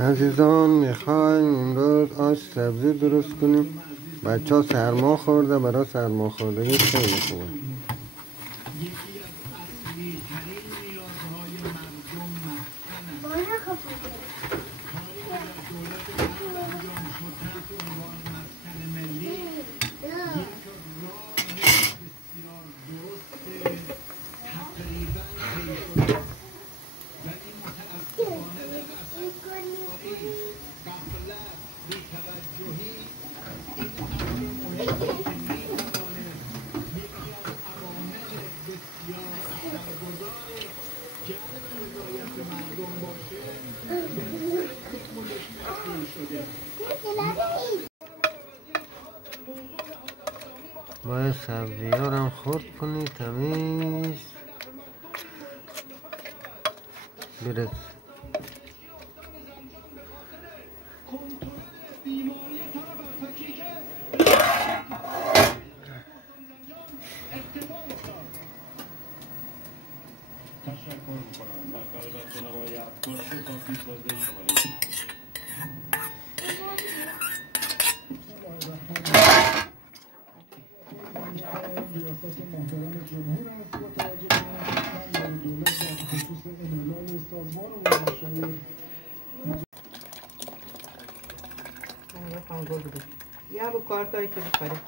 عزیزان میخوایم امروز آش سبزی درست کنیم. بچه ها سرما خورده، برای سرما خوردگی خیلی خوبه. باید سبزی ها رو خرد کنی تمیز برس. ریاست محترم جمهور است با توجه به اینکه دولت در خصوص انحلال سازمان و مشاور یا به کارتایی که بخوره